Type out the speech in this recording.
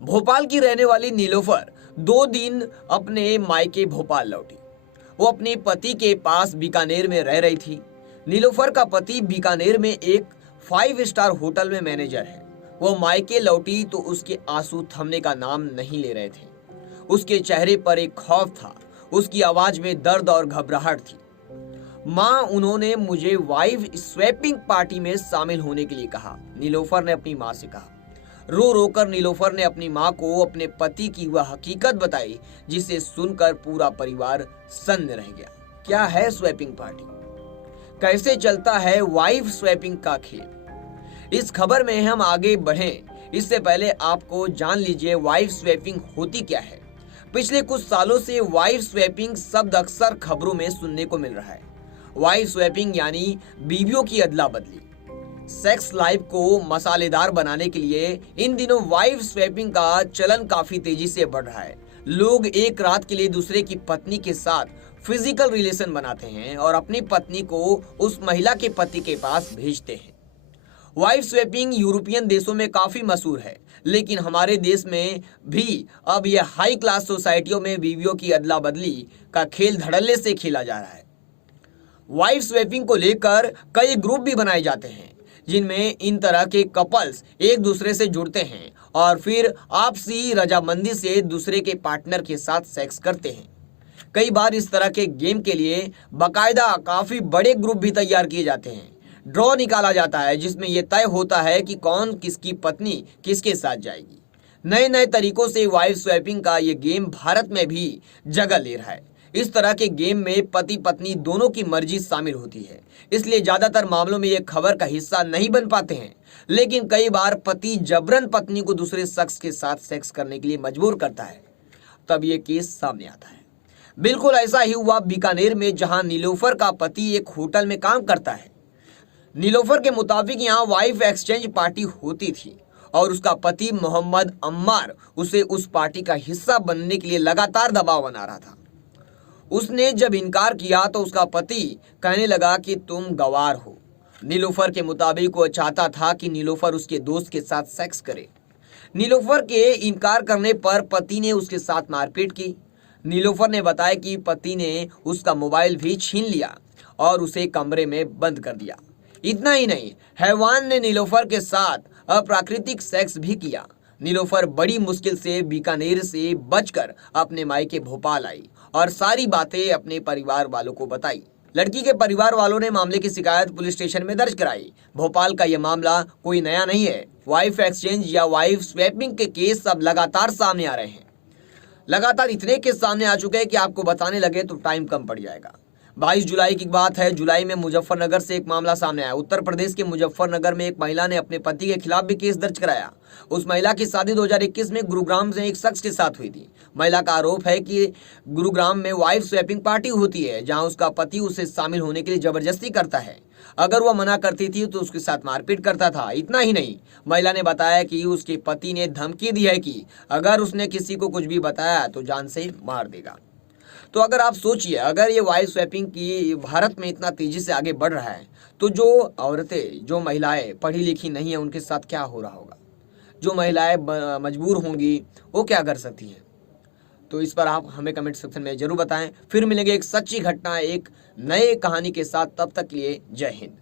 भोपाल की रहने वाली नीलोफर 2 दिन अपने मायके भोपाल लौटी। वो अपने पति के पास बीकानेर में रह रही थी। नीलोफर का पति बीकानेर में एक 5 स्टार होटल में मैनेजर है। वो मायके लौटी तो उसके आंसू थमने का नाम नहीं ले रहे थे। उसके चेहरे पर एक खौफ था, उसकी आवाज में दर्द और घबराहट थी। माँ, उन्होंने मुझे वाइफ स्वैपिंग पार्टी में शामिल होने के लिए कहा, नीलोफर ने अपनी माँ से कहा। रो रो कर नीलोफर ने अपनी माँ को अपने पति की वह हकीकत बताई, जिसे सुनकर पूरा परिवार सन्न रह गया। क्या है स्वैपिंग पार्टी? कैसे चलता है वाइफ स्वैपिंग का खेल? इस खबर में हम आगे बढ़ें इससे पहले आपको जान लीजिए वाइफ स्वैपिंग होती क्या है। पिछले कुछ सालों से वाइफ स्वैपिंग शब्द अक्सर खबरों में सुनने को मिल रहा है। वाइफ स्वैपिंग यानी बीवियों की अदला बदली। सेक्स लाइफ को मसालेदार बनाने के लिए इन दिनों वाइफ स्वैपिंग का चलन काफी तेजी से बढ़ रहा है। लोग एक रात के लिए दूसरे की पत्नी के साथ फिजिकल रिलेशन बनाते हैं और अपनी पत्नी को उस महिला के पति के पास भेजते हैं। वाइफ स्वैपिंग यूरोपियन देशों में काफी मशहूर है, लेकिन हमारे देश में भी अब यह हाई क्लास सोसाइटियों में बीवियों की अदला बदली का खेल धड़ल्ले से खेला जा रहा है। वाइफ स्वैपिंग को लेकर कई ग्रुप भी बनाए जाते हैं, जिनमें इन तरह के कपल्स एक दूसरे से जुड़ते हैं और फिर आपसी रजामंदी से दूसरे के पार्टनर के साथ सेक्स करते हैं। कई बार इस तरह के गेम के लिए बाकायदा काफी बड़े ग्रुप भी तैयार किए जाते हैं। ड्रॉ निकाला जाता है, जिसमें यह तय होता है कि कौन किसकी पत्नी किसके साथ जाएगी। नए नए तरीकों से वाइफ स्वैपिंग का ये गेम भारत में भी जगह ले रहा है। इस तरह के गेम में पति पत्नी दोनों की मर्जी शामिल होती है, इसलिए ज्यादातर मामलों में ये खबर का हिस्सा नहीं बन पाते हैं। लेकिन कई बार पति जबरन पत्नी को दूसरे शख्स के साथ सेक्स करने के लिए मजबूर करता है, तब ये केस सामने आता है। बिल्कुल ऐसा ही हुआ बीकानेर में, जहां नीलोफर का पति एक होटल में काम करता है। नीलोफर के मुताबिक यहाँ वाइफ एक्सचेंज पार्टी होती थी और उसका पति मोहम्मद अम्मार उसे उस पार्टी का हिस्सा बनने के लिए लगातार दबाव बना रहा था। उसने जब इनकार किया तो उसका पति कहने लगा कि तुम गवार हो। नीलोफर के मुताबिक वो चाहता था कि नीलोफर उसके दोस्त के साथ सेक्स करे। नीलोफर के इनकार करने पर पति ने उसके साथ मारपीट की। नीलोफर ने बताया कि पति ने उसका मोबाइल भी छीन लिया और उसे कमरे में बंद कर दिया। इतना ही नहीं, हैवान ने नीलोफर के साथ अप्राकृतिक सेक्स भी किया। नीलोफर बड़ी मुश्किल से बीकानेर से बचकर अपने मायके भोपाल आई और सारी बातें अपने परिवार वालों को बताई। लड़की के परिवार वालों ने मामले की शिकायत पुलिस स्टेशन में दर्ज कराई। भोपाल का यह मामला कोई नया नहीं है। वाइफ एक्सचेंज या वाइफ स्वैपिंग के केस अब लगातार सामने आ रहे हैं। लगातार इतने केस सामने आ चुके हैं कि आपको बताने लगे तो टाइम कम पड़ जाएगा। 22 जुलाई की बात है। जुलाई में मुजफ्फरनगर से एक मामला सामने आया। उत्तर प्रदेश के मुजफ्फरनगर में एक महिला ने अपने पति के खिलाफ भी केस दर्ज कराया। उस महिला की शादी 2021 में गुरुग्राम से एक शख्स के साथ हुई थी। महिला का आरोप है कि गुरुग्राम में वाइफ स्वैपिंग पार्टी होती है, जहां उसका पति उसे शामिल होने के लिए जबरदस्ती करता है। अगर वह मना करती थी तो उसके साथ मारपीट करता था। इतना ही नहीं, महिला ने बताया कि उसके पति ने धमकी दी है कि अगर उसने किसी को कुछ भी बताया तो जान से मार देगा। तो अगर आप सोचिए, अगर ये वाइफ स्वैपिंग की भारत में इतना तेजी से आगे बढ़ रहा है, तो जो औरतें, जो महिलाएं पढ़ी लिखी नहीं है, उनके साथ क्या हो रहा होगा? जो महिलाएं मजबूर होंगी, वो क्या कर सकती हैं? तो इस पर आप हमें कमेंट सेक्शन में जरूर बताएं। फिर मिलेंगे एक सच्ची घटना, एक नए कहानी के साथ। तब तक के लिए जय हिंद।